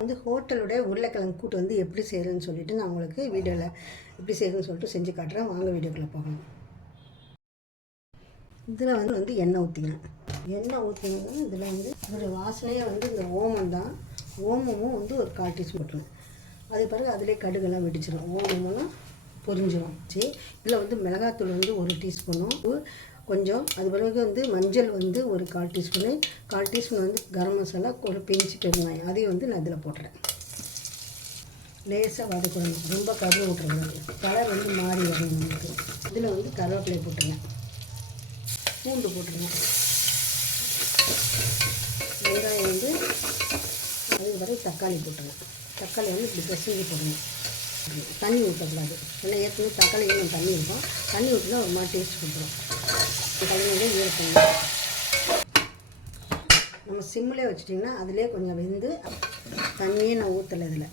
வந்து ஹோட்டலுடைய உருளைக்கிழங்கு கூட்டு வந்து எப்படி செய்கிறேன்னு சொல்லிட்டு நான் உங்களுக்கு வீடியோவில் எப்படி செய்கிறேன்னு சொல்லிட்டு செஞ்சு காட்டுறேன். வாங்க வீடியோக்குள்ளே போகணும். இதில் வந்து எண்ணெய் ஊற்றிக்கிறேன். எண்ணெய் ஊற்றினதும் இதில் வந்து ஒரு வாசனையே வந்து இந்த ஓமம் தான். ஓமமும் வந்து ஒரு 1/4 டீஸ்பூன் போட்டுருவேன். அது பிறகு அதிலே கடுகெல்லாம் வெடிச்சிடும். ஓமமெல்லாம் பொரிஞ்சிடும். சரி, இதில் வந்து மிளகாத்தூள் வந்து 1 டீஸ்பூனும் கொஞ்சம், அது பிறகு வந்து மஞ்சள் வந்து ஒரு 1/4 டீஸ்பூனு, 1/4 டீஸ்பூன் வந்து கரம் மசாலா, ஒரு பிஞ்சு பெருங்காயம், அதையும் வந்து நான் இதில் போட்டுறேன். லேசாக வதக்கணும், ரொம்ப கருவு விட்டுறக்கூடாது. கலர் வந்து மாறி வரணும் நமக்கு. இதில் வந்து கருவேப்பிலை போட்டுருங்க, பூண்டு போட்டுருங்க, வெங்காயம் வந்து அதுக்கு பிறகு தக்காளி போட்டுருங்க. தக்காளி வந்து இப்படி பிசைஞ்சு போடணும். தண்ணி ஊற்றக்கூடாது. ஏன்னா ஏற்கனவே தக்காளியும் நம்ம தண்ணி இருக்கும். தண்ணி ஊற்றினா ஒரு மாதிரி டேஸ்ட் கொடுத்துரும். கழுவிலே ஈரப்படும். நம்ம சிம்மிலே வச்சிட்டிங்கன்னா அதிலே கொஞ்சம் வெந்து, தண்ணியே நான் ஊற்றலை இதில்.